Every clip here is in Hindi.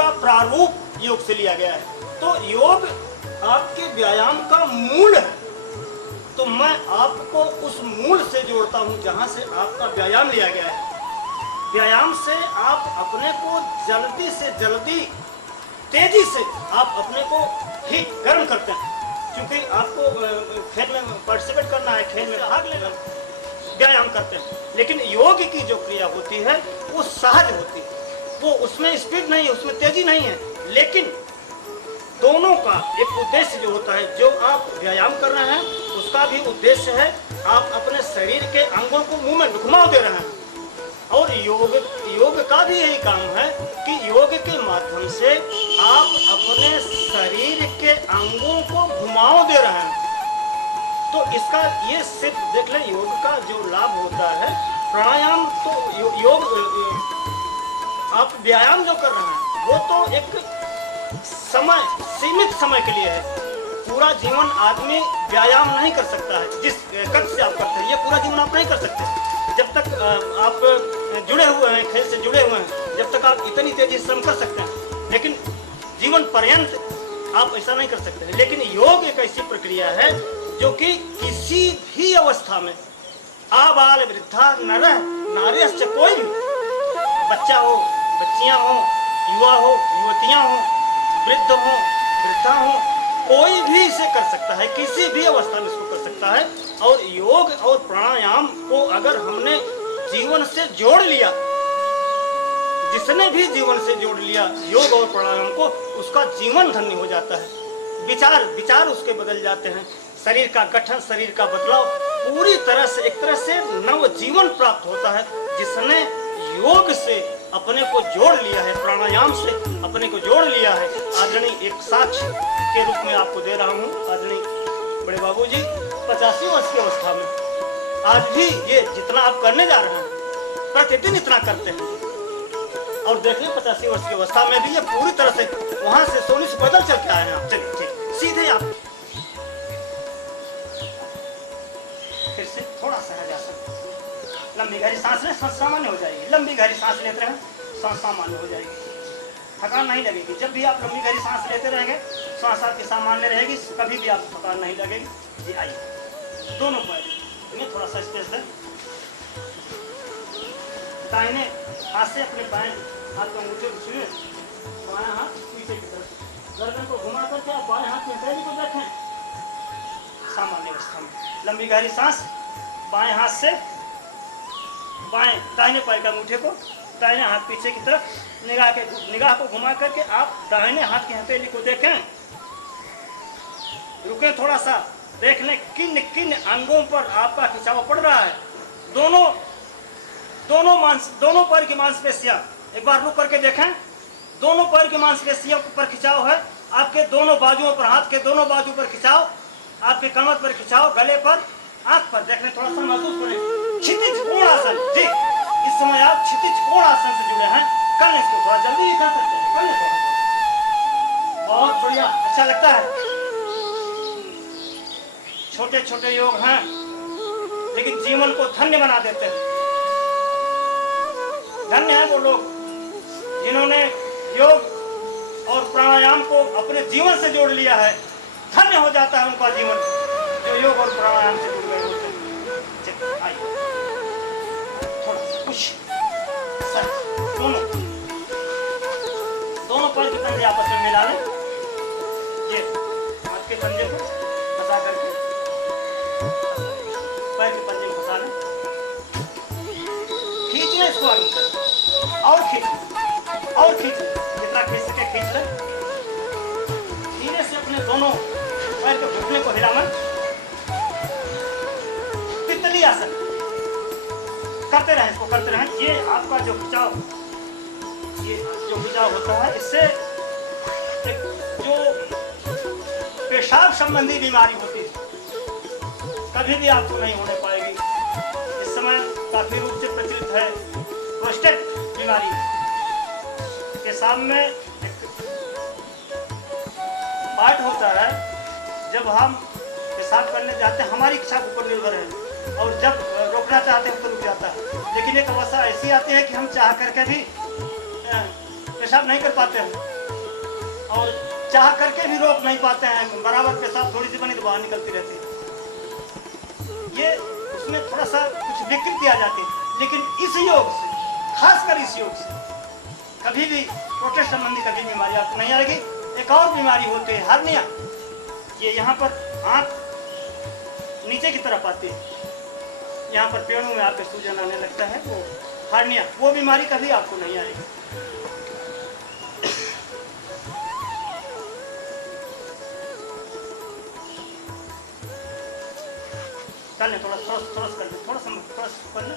पूरा प्रारूप योग से लिया गया है। तो योग आपके व्यायाम का मूल है। तो मैं आपको उस मूल से जोड़ता हूं जहां से आपका व्यायाम लिया गया है। व्यायाम से आप अपने को जल्दी से जल्दी, तेजी से आप अपने को ही गर्म करते हैं, क्योंकि आपको खेल में पार्टिसिपेट करना है, खेल में भाग लेना, व्यायाम करते हैं। लेकिन योग की जो क्रिया होती है वो सहज होती है, वो उसमें स्पीड नहीं है, उसमें तेजी नहीं है। लेकिन दोनों का एक उद्देश्य जो होता है, जो आप व्यायाम कर रहे हैं उसका भी उद्देश्य है आप अपने शरीर के अंगों को मूवमेंट, घुमाव दे रहे हैं। और योग का भी यही काम है कि योग के माध्यम से आप अपने शरीर के अंगों को घुमाव दे रहे हैं। तो इसका ये सिर्फ देख लें, योग का जो लाभ होता है, प्राणायाम तो योग आप व्यायाम जो कर रहे हैं वो तो एक समय, सीमित समय के लिए है। पूरा जीवन आदमी व्यायाम नहीं कर सकता है जिस कष्ट से आप करते हैं, ये पूरा जीवन आप नहीं कर सकते। जब तक आप जुड़े हुए हैं, खेल से जुड़े हुए हैं, जब तक आप इतनी तेजी से श्रम कर सकते हैं, लेकिन जीवन पर्यंत आप ऐसा नहीं कर सकते। लेकिन योग एक ऐसी प्रक्रिया है जो कि किसी भी अवस्था में, आबाल वृद्धा नर नारी से, कोई भी बच्चा हो, बच्चियां हो, युवा हो, युवतियां हो, वृद्ध हो, वृद्धा हो, कोई भी इसे कर सकता है, किसी भी अवस्था में इसको कर सकता है। और योग और प्राणायाम को अगर हमने जीवन से जोड़ लिया, जिसने भी जीवन से जोड़ लिया योग और प्राणायाम को, उसका जीवन धन्य हो जाता है। विचार उसके बदल जाते हैं, शरीर का गठन, शरीर का बदलाव पूरी तरह से, एक तरह से नव जीवन प्राप्त होता है। जिसने योग से अपने को जोड़ लिया है, प्राणायाम से अपने को जोड़ लिया है। आदरणीय एक साक्ष्य के रूप में आपको दे रहा हूँ। आदरणीय बड़े बाबूजी 85 वर्ष की अवस्था में आज भी ये जितना आप करने जा रहे हैं, प्रतिदिन इतना करते हैं। और देख लें 85 वर्ष की अवस्था में भी ये पूरी तरह से वहां से सोने से बदल चल के आए हैं आप। चलिए ठीक, सीधे आप फिर से थोड़ा सा जा सकते, लंबी गहरी सांस लें, सांस सामान्य हो जाएगी। लंबी गहरी सांस लेते रहें, सांस सामान्य हो जाएगी, थकान नहीं लगेगी। जब भी आप लंबी गहरी सांस लेते रहेंगे, सांस आपकी सामान्य रहेगी, कभी भी आपको थकान नहीं लगेगी। जी आइए, दोनों पैर में थोड़ा सा स्पेस दें। दाहिने हाथ से अपने बाएं हाथ को अंगूठे को छुए, बायां हाथ पीछे की तरफ, गर्दन को घुमा करके आप बाएं हाथ में हथेली को रखें, सामान्य अवस्था में। लंबी गहरी सांस, बाएं हाथ से बाएं दाहिने पैर के अंगूठे को, दाहिने हाथ पीछे की तरफ, निगाह को घुमा करके आप दाहिने हाथ की हथेली को देखें। रुकें थोड़ा सा, देख लें किन किन अंगों पर आपका खिंचाव पड़ रहा है। दोनों पैर की मांसपेशियां एक बार रुक करके देखें। दोनों पैर की मांसपेशियों पर खिंचाव है, आपके दोनों बाजुओं पर, हाथ के दोनों बाजू पर खिंचाव, आपके कमर पर खिंचाव, गले पर, आंख पर देख लें, थोड़ा सा महसूस करें। क्षितिज कोण आसन, जी इस समय आप क्षितिज कोण आसन से जुड़े हैं। कर लें इसको, थोड़ा जल्दी भी कर सकते हैं, कर लें थोड़ा। बहुत बढ़िया, अच्छा लगता है। छोटे छोटे योग हैं लेकिन जीवन को धन्य बना देते हैं। धन्य है वो लोग जिन्होंने योग और प्राणायाम को अपने जीवन से जोड़ लिया है। धन्य हो जाता है उनका जीवन जो योग और प्राणायाम से जुड़ गए होते हैं। आइए थोड़ा सा कुछ सर, दोनों पैर के पंजे आपस में मिला लें। ये हाथ के पंजे को फंसा करके पैर के पंजे को फंसा लें, खींच लें इसको आगे और खींच, जितना खींच सके खींच लें। धीरे से अपने दोनों पैर के घुटने को हिला मत। तितली आसन करते रहें, इसको करते रहें। ये आपका जो खिंचाव होता है, इससे जो पेशाब संबंधी बीमारी होती है कभी भी आपको नहीं होने पाएगी। इस समय काफी रूप से प्रचलित है प्रोस्टेट बीमारी। पेशाब में एक पार्ट होता है, जब हम पेशाब करने जाते हैं हमारी इच्छा के ऊपर निर्भर है, और जब रोकना चाहते हैं तो रुक जाता है। लेकिन एक अवस्था ऐसी आती है कि हम चाह करके भी पेशाब नहीं कर पाते हैं और चाह करके भी रोक नहीं पाते हैं, बराबर पेशाब थोड़ी सी बनी तो बाहर निकलती रहती है। ये उसमें थोड़ा सा कुछ विकृति आ जाती है। लेकिन इस योग से, खासकर इस योग से कभी भी प्रोस्टेट संबंधी कभी बीमारी आपको नहीं आएगी। एक और बीमारी होती है हार्निया, ये यहाँ पर आंख नीचे की तरफ आती है, यहाँ पर पेड़ों में आपके सूजन आने लगता है, वो हार्निया, वो बीमारी कभी आपको नहीं आएगी। कर ले थोड़ा थोड़ा कर ले, थोड़ा कर ले।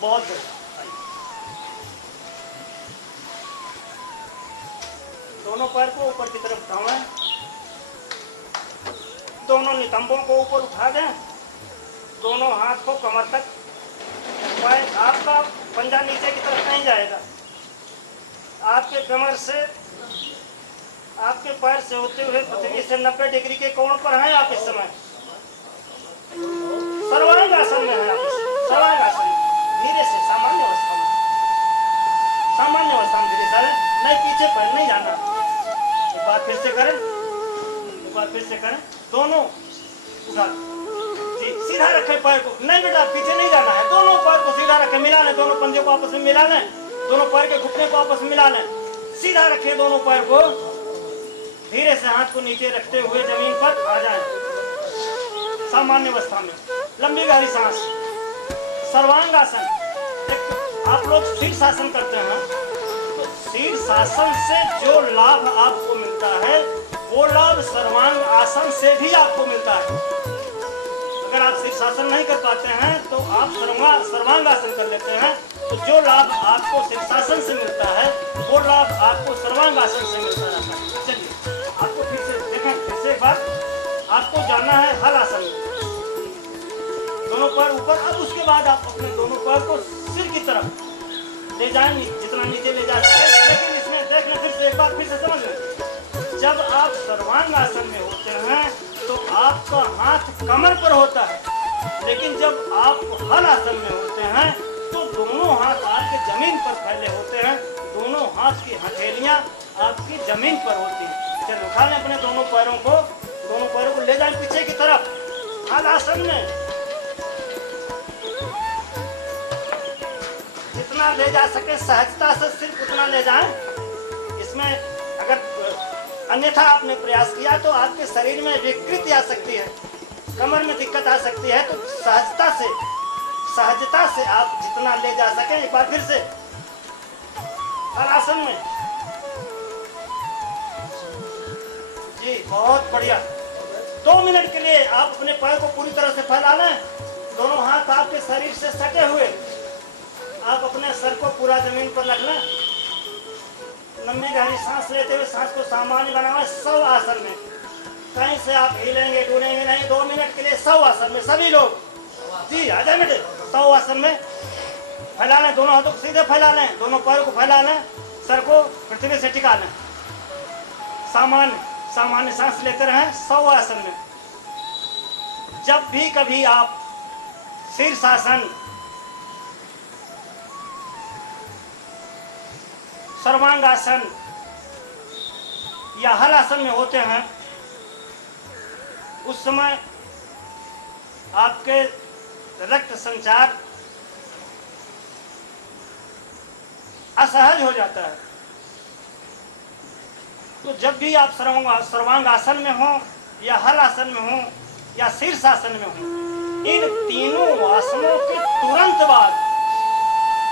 बहुत दोनों पैर को ऊपर की तरफ उठाएं, दोनों नितंबों को ऊपर उठा दें, दोनों हाथ को कमर तक, पैर आपका पंजा नीचे की तरफ नहीं जाएगा, आपके कमर से, आपके पैर से होते हुए पृथ्वी से 90 डिग्री के कोण पर हैं आप इस समय। सर्वांग आसन में है आप, सर्वांग आसन धीरे से, सामान्य अवस्था में, सामान्य अवस्था में धीरे से, नहीं पीछे पैर नहीं जाना। एक बार फिर से करें, एक बार फिर से करें, दोनों उठा जी, सीधा रखें पैर को, नहीं बेटा पीछे नहीं जाना है, दोनों पैर को सीधा रखें, मिला लें, दोनों पंजे को आपस में मिला लें, दोनों पैर के घुटने को आपस में मिला लें, सीधा रखें दोनों पैर को, धीरे से हाथ को नीचे रखते हुए जमीन पर आ जाएं, सामान्य अवस्था में, लंबी गहरी सांस, सर्वांग आसन। आप लोग शीर्षासन करते हैं, तो शीर्षासन से जो लाभ आपको मिलता है वो लाभ सर्वांग आसन से भी आपको मिलता है। अगर आप शीर्षासन नहीं कर पाते हैं तो आप सर्वांग आसन कर लेते हैं, तो जो लाभ आपको शीर्षासन से मिलता है वो लाभ आपको सर्वांग आसन से मिलता रहता है। चलिए आपको फिर से देखें, फिर से एक बार आपको जाना है हल आसन में, दोनों पैर ऊपर। अब उसके बाद आप अपने दोनों पैर को सिर की तरफ ले जाएं, जितना नीचे ले जा सके। लेकिन इसमें देख लें, फिर से एक बार फिर से समझ लें, जब आप सर्वांग आसन में होते हैं तो आपका हाथ कमर पर होता है, लेकिन जब आप हल आसन में होते हैं तो दोनों हाथ आपके जमीन पर फैले होते हैं, दोनों हाथ की हथेलियां आपकी जमीन पर होती हैं। चलिए उठा लें अपने दोनों पैरों को ले जाएं पीछे की तरफ हल आसन में, जितना ले जा सके सहजता से सिर्फ उतना ले जाएं। इसमें अगर अन्यथा आपने प्रयास किया तो आपके शरीर में विकृति आ सकती है, कमर में दिक्कत आ सकती है, तो सहजता से आप जितना ले जा सकें। एक बार फिर से हल आसन में जी, बहुत बढ़िया। 2 मिनट के लिए आप अपने पैर को पूरी तरह से फैला लें, दोनों हाथ आपके शरीर से सटे हुए, आप अपने सर को पूरा जमीन पर रख लें, लंबी गहरी सांस लेते हुए सांस को सामान्य बनाएं। सब आसन में कहीं से आप हिलेंगे डूलेंगे नहीं। 2 मिनट के लिए सब आसन में सभी लोग जी आ जाए बेटे, सब आसन में फैला लें, दोनों हाथों को सीधे फैला लें, दोनों पैरों को फैला लें, सर को पृथ्वी से टिका लें, सामान्य सांस लेते रहें सब आसन में। जब भी कभी आप शीर्षासन, सर्वांग आसन या हल आसन में होते हैं, उस समय आपके रक्त संचार असहज हो जाता है। तो जब भी आप सर्वांग आसन में हो या हल आसन में हो या शीर्षासन में हो, इन तीनों आसनों के तुरंत बाद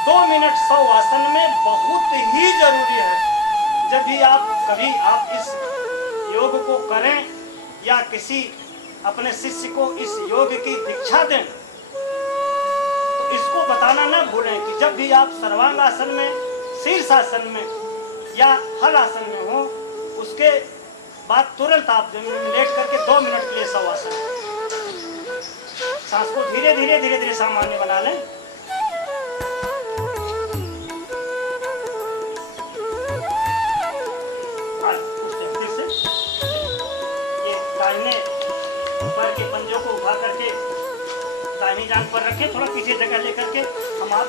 2 मिनट सब आसन में बहुत ही जरूरी है। जब भी कभी आप इस योग को करें या किसी अपने शिष्य को इस योग की दीक्षा दें तो इसको बताना न भूलें कि जब भी आप सर्वांग आसन में, शीर्षासन में या हल आसन में हो, उसके बाद तुरंत आप जमीन में लेट करके 2 मिनट के लिए सब आसन, सांस को धीरे धीरे सामान्य बना लें।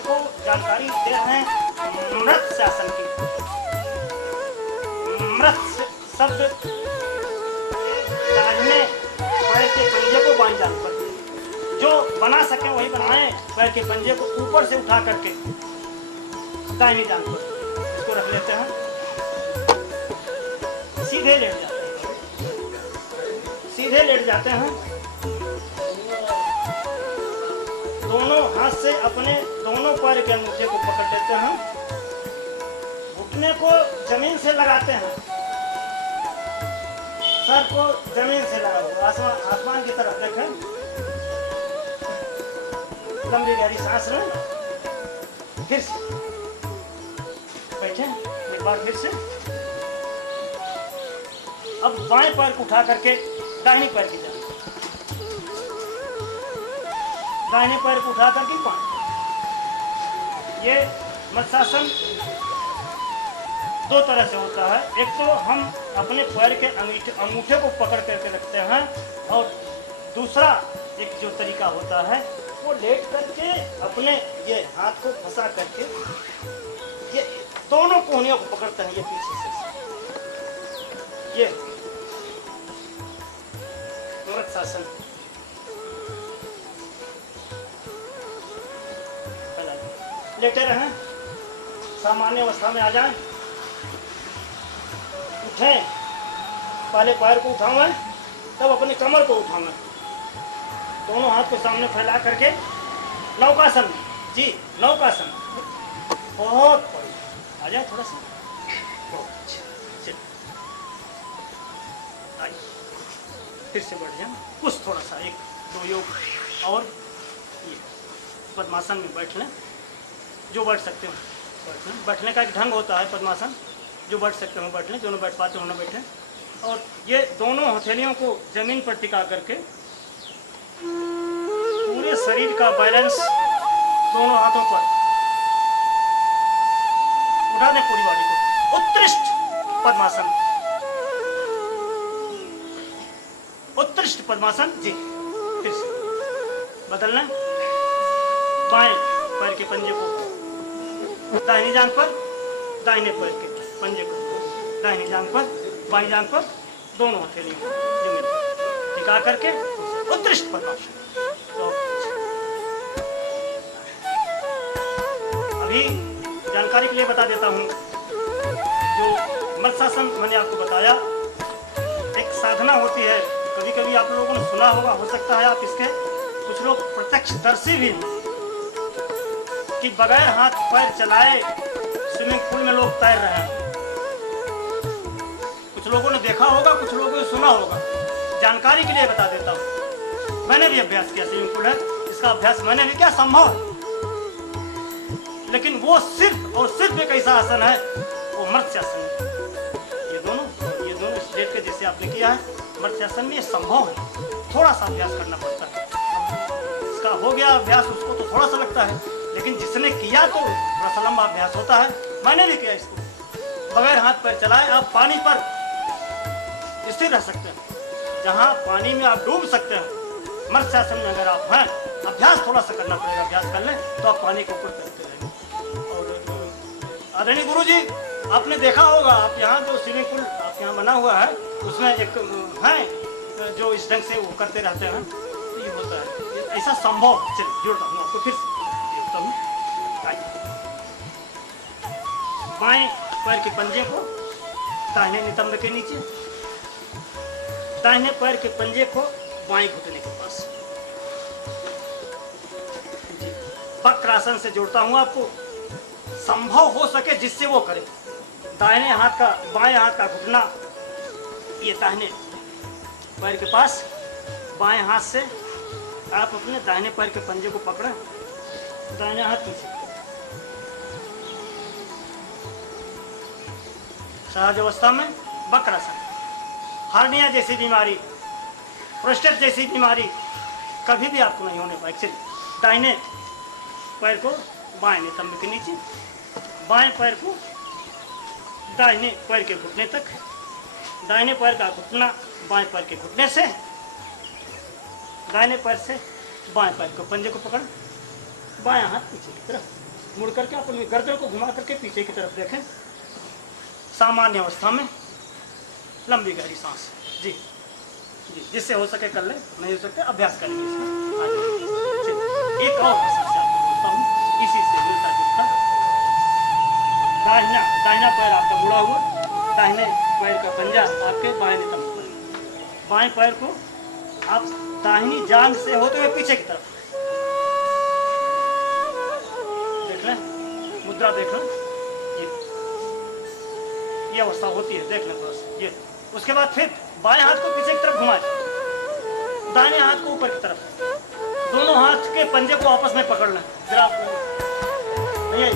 आपको जानकारी दे रहे हैं मृत्शासन की। मृत्स शब्द दाहिने पैर के पंजे को बाईं जांघ पर, जो बना सके वही बनाए। पैर के पंजे को ऊपर से उठा करके दाहिनी जांघ पर इसको रख लेते हैं, सीधे लेट जाते हैं, सीधे लेट जाते हैं। दोनों हाथ से अपने दोनों पैर के अंगूठे को पकड़ लेते हैं, घुटने को जमीन से लगाते हैं, सर को जमीन से लगा, आसमान की तरफ देखें, लंबी गहरी सांस लें, फिर से बैठे एक बार फिर से। अब बाएं पैर को उठा करके दाहिनी पैर की जाए, दाहिने पैर को उठा करके बाएं। ये मत्स्यासन दो तरह से होता है, एक तो हम अपने पैर के अंगूठे को पकड़ करके रखते हैं, और दूसरा एक जो तरीका होता है वो लेट करके अपने ये हाथ को फंसा करके ये दोनों कोहनियों को पकड़ते हैं, ये पीछे से ये मृत्शासन। लेटे रहें, सामान्य अवस्था में आ जाएं, उठें, पहले पैर को उठाएं, तब अपनी कमर को उठाएं, दोनों हाथ को सामने फैला करके नौकासन। जी नौकासन, बहुत बढ़िया, आ जाए थोड़ा सा, बहुत अच्छा, आइए फिर से बढ़ जाए, कुछ थोड़ा सा एक दो योग और। ये पद्मासन में बैठ लें, जो बैठ सकते हो बैठ लें, बैठने का एक ढंग होता है पद्मासन, जो बैठ सकते हो बैठ लें, जो न बैठ पाते हो न बैठें। और ये दोनों हथेलियों को जमीन पर टिका करके पूरे शरीर का बैलेंस दोनों हाथों पर उठा दें, पूरी बॉडी को। उत्कृष्ट पद्मासन, उत्कृष्ट पद्मासन। जी फिर से बदलना, बाएं पैर के पंजे को दाहिनी जांघ पर, दाहिने पैर के पंजे को दाहिनी जांघ पर, बाईं जांघ पर, दोनों हथेलियों को जमीन पर टिका करके उत्कृष्ट पद्मासन। तो अभी जानकारी के लिए बता देता हूँ, जो मत्स्यासन मैंने आपको बताया एक साधना होती है। कभी कभी आप लोगों ने सुना होगा, हो सकता है आप इसके कुछ लोग प्रत्यक्षदर्शी भी हैं कि बगैर हाथ पैर चलाए स्विमिंग पूल में लोग तैर रहे हैं। कुछ लोगों ने देखा होगा, कुछ लोगों ने सुना होगा। जानकारी के लिए बता देता हूँ, मैंने भी अभ्यास किया, स्विमिंग पूल है इसका अभ्यास मैंने भी किया, संभव है। लेकिन वो सिर्फ और सिर्फ एक ऐसा आसन है, वो मत्स्यासन है। ये दोनों स्ट्रेट के जैसे आपने किया है, मत्स्यासन में ये संभव है, थोड़ा सा अभ्यास करना पड़ता है। इसका हो गया अभ्यास, उसको तो थोड़ा सा लगता है, लेकिन जिसने किया तो थोड़ा सा लंबा अभ्यास होता है। मैंने भी किया इसको, बगैर हाथ पैर चलाए आप पानी पर स्थिर रह सकते हैं, जहाँ पानी में आप डूब सकते हैं। मत्स्यासन में अगर आप हैं, अभ्यास थोड़ा सा करना पड़ेगा, अभ्यास कर लें तो आप पानी के ऊपर तैरते रहेंगे। और आदरणीय गुरु जी, आपने देखा होगा, आप यहाँ जो स्विमिंग पूल आप यहाँ बना हुआ है, उसमें एक है जो इस ढंग से वो करते रहते हैं, ये होता है, ऐसा संभव। चलिए जोड़ता हूँ आपको, फिर से जोड़ता हूँ। बाएं पैर के पंजे को दाहिने नितंब के नीचे, दाहिने पैर के पंजे को बाएं घुटने के पास। वक्रासन से जोड़ता हूं आपको, संभव हो सके जिससे वो करे। दाहिने हाथ का, बाएं हाथ का घुटना ये दाहिने पैर के पास, बाएं हाथ से आप अपने दाहिने पैर के पंजे को पकड़ें, दाहिने हाथ पीछे, सहज अवस्था में वक्रासन। हार्निया जैसी बीमारी, प्रोस्टेट जैसी बीमारी कभी भी आपको नहीं होने पाएगी। दाहिने पैर को बाएं नितंब के नीचे, बाएं पैर को दाहिने पैर के घुटने तक, दाहिने पैर का घुटना बाएं पैर के घुटने से, दाहिने पैर से बाएं पैर को पंजे को पकड़, बायां हाथ पीछे की तरफ, मुड़ करके अपनी गर्दन को घुमा करके पीछे की तरफ देखें। सामान्य अवस्था में लंबी गहरी सांस। जी जी, जिससे हो सके कर ले, नहीं हो सकते अभ्यास करेंगे इसका आगे। एक और इसी से मिलता जुलता। दाहिना पैर आपका मुड़ा हुआ, दाहिने पैर का पंजा आपके बाएं नितंब पर, बाएं पैर को आप दाहिनी जांघ से होते हुए पीछे की तरफ देख लें, मुद्रा देख लें। ये अवस्था होती है, देख लें बस ये। उसके बाद फिर बाएं हाथ को पीछे की तरफ घुमाएं, दाहिने हाथ को ऊपर की तरफ, दोनों हाथ के पंजे को आपस में पकड़ लें। जरा नहीं आई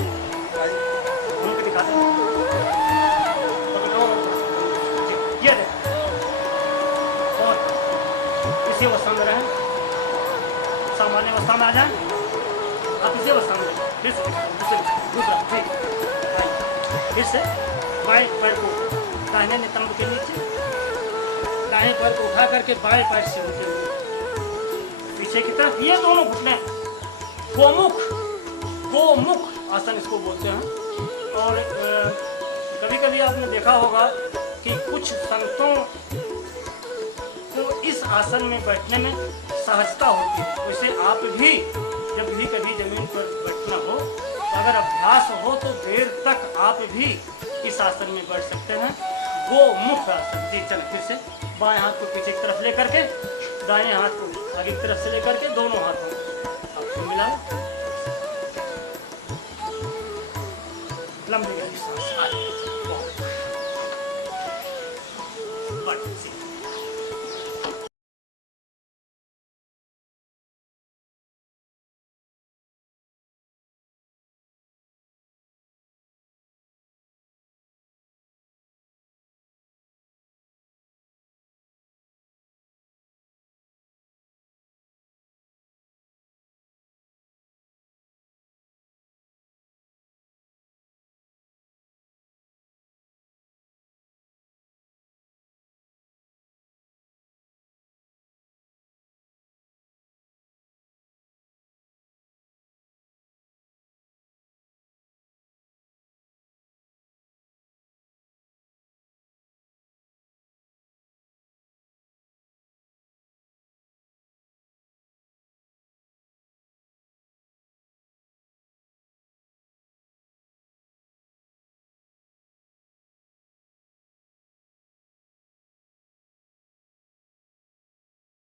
घूम के दिखा दें। ये देख, और इसी अवस्था में रहें, सामान्य अवस्था में आ जाएं। आप इसी अवस्था में फिर से दूसरा फिर से बाएं पैर को दाहिने नितंब के नीचे, दाहिने पैर को उठा करके बाएं पैर से होते हुए पीछे की तरफ। ये दोनों घुटने गोमुख आसन इसको बोलते हैं। और कभी कभी आपने देखा होगा कि कुछ संतों को इस आसन में बैठने में सहजता होती है। वैसे आप भी जब भी कभी जमीन पर बैठना हो, अगर अभ्यास हो तो देर तक आप भी इस आसन में बैठ सकते हैं, गोमुख आसन। जी चलें फिर से, बाएं हाथ को पीछे की तरफ लेकर के, दाएं हाथ को आगे की तरफ से लेकर के, दोनों हाथों को आपको मिला लंबी गहरी सांस।